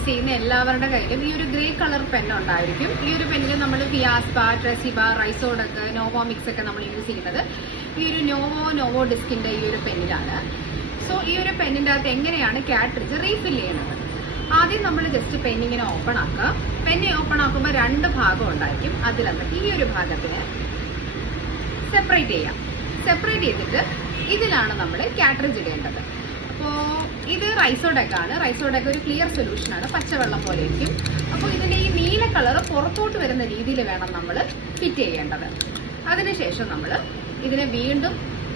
Use ചെയ്യുന്ന എല്ലാവരുടെ കയ്യിലും ഈ ഒരു ഗ്രേ കളർ പെൻ ഉണ്ടായിരിക്കും. ഈ ഒരു പെന്നിൽ നമ്മൾ ഫിയാസ്പ, ട്രെസിബ, റൈസോഡക്ക്, നോവോമിക്സ് ഒക്കെ നമ്മൾ യൂസ് ചെയ്യുന്നത് ഈ ഒരു നോവോ ഡിസ്കിന്റെ ഈ ഒരു പെന്നിലാണ്. സോ ഈ ഒരു പെന്നിൻ്റെ അകത്ത് എങ്ങനെയാണ് കാട്രിഡ്ജ് റീഫിൽ ചെയ്യുന്നത്? ആദ്യം നമ്മൾ ജസ്റ്റ് പെന്നിങ്ങനെ ഓപ്പൺ ആക്കുക. പെന്ന് ഓപ്പൺ ആക്കുമ്പോൾ 2 ഭാഗം ഉണ്ടായിരിക്കും. അതിലന്ന് ഈ ഒരു ഭാഗത്തിന് സെപ്പറേറ്റ് ചെയ്യാം. സെപ്പറേറ്റ് ചെയ്തിട്ട് ഇതിലാണ് നമ്മൾ കാട്രിഡ്ജ് ഇടേണ്ടത്. അപ്പോൾ ഇത് റൈസോഡക്കാണ്. റൈസോഡക്ക് ഒരു ക്ലിയർ സൊല്യൂഷനാണ്, പച്ചവെള്ളം പോലെ ഇരിക്കും. അപ്പോൾ ഇതിൻ്റെ ഈ നീല കളർ പുറത്തോട്ട് വരുന്ന രീതിയിൽ വേണം നമ്മൾ ഫിറ്റ് ചെയ്യേണ്ടത്. അതിനുശേഷം നമ്മൾ ഇതിനെ വീണ്ടും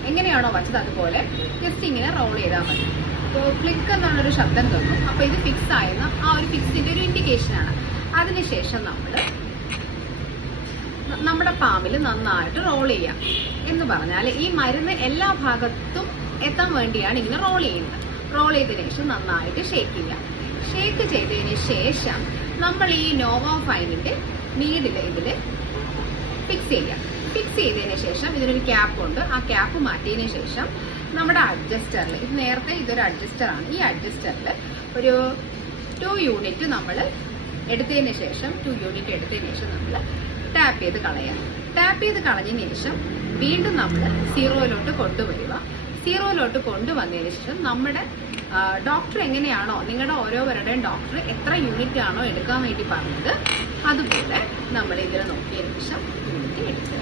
എങ്ങനെയാണോ വച്ചത് അതുപോലെ ജസ്റ്റ് ഇങ്ങനെ റോൾ ചെയ്താൽ മതി. അപ്പോൾ ക്ലിക്ക് എന്നുള്ളൊരു ശബ്ദം തോന്നും. അപ്പോൾ ഇത് ഫിക്സ് ആയെന്ന് ആ ഒരു ഫിക്സിൻ്റെ ഒരു ഇൻഡിക്കേഷനാണ്. അതിനുശേഷം നമ്മൾ നമ്മുടെ പാമിൽ നന്നായിട്ട് റോൾ ചെയ്യാം. എന്ന് പറഞ്ഞാൽ ഈ മരുന്ന് എല്ലാ ഭാഗത്തും എത്താൻ വേണ്ടിയാണ് ഇങ്ങനെ റോൾ ചെയ്യുന്നത്. റോൾ ചെയ്തതിനു ശേഷം നന്നായിട്ട് ഷേക്ക് ചെയ്യാം. ഷേക്ക് ചെയ്തതിന് ശേഷം നമ്മൾ ഈ നോവോഫൈനിൻ്റെ നീഡിൽ ഇതിൽ ഫിക്സ് ചെയ്യാം. ഫിക്സ് ചെയ്തതിന് ശേഷം ഇതിനൊരു ക്യാപ്പ് ഉണ്ട്. ആ ക്യാപ്പ് മാറ്റിയതിന് ശേഷം നമ്മുടെ അഡ്ജസ്റ്ററിൽ, ഇത് നേരത്തെ ഇതൊരു അഡ്ജസ്റ്ററാണ്, ഈ അഡ്ജസ്റ്ററിൽ ഒരു 2 യൂണിറ്റ് നമ്മൾ എടുത്തതിന് ശേഷം നമ്മൾ ടാപ്പ് ചെയ്ത് കളയാം. ടാപ്പ് ചെയ്ത് കളഞ്ഞതിന് ശേഷം വീണ്ടും നമ്മൾ 0-ലോട്ട് കൊണ്ടുവരിക. 0-ലോട്ട് കൊണ്ടുവന്നതിന് ശേഷം നമ്മുടെ ഡോക്ടർ എങ്ങനെയാണോ, നിങ്ങളുടെ ഓരോരുടെയും ഡോക്ടർ എത്ര യൂണിറ്റ് ആണോ എടുക്കാൻ വേണ്ടി പറഞ്ഞത് അതുപോലെ നമ്മൾ ഇതിൽ നോക്കിയതിന് ശേഷം യൂണിറ്റ് എടുക്കുക.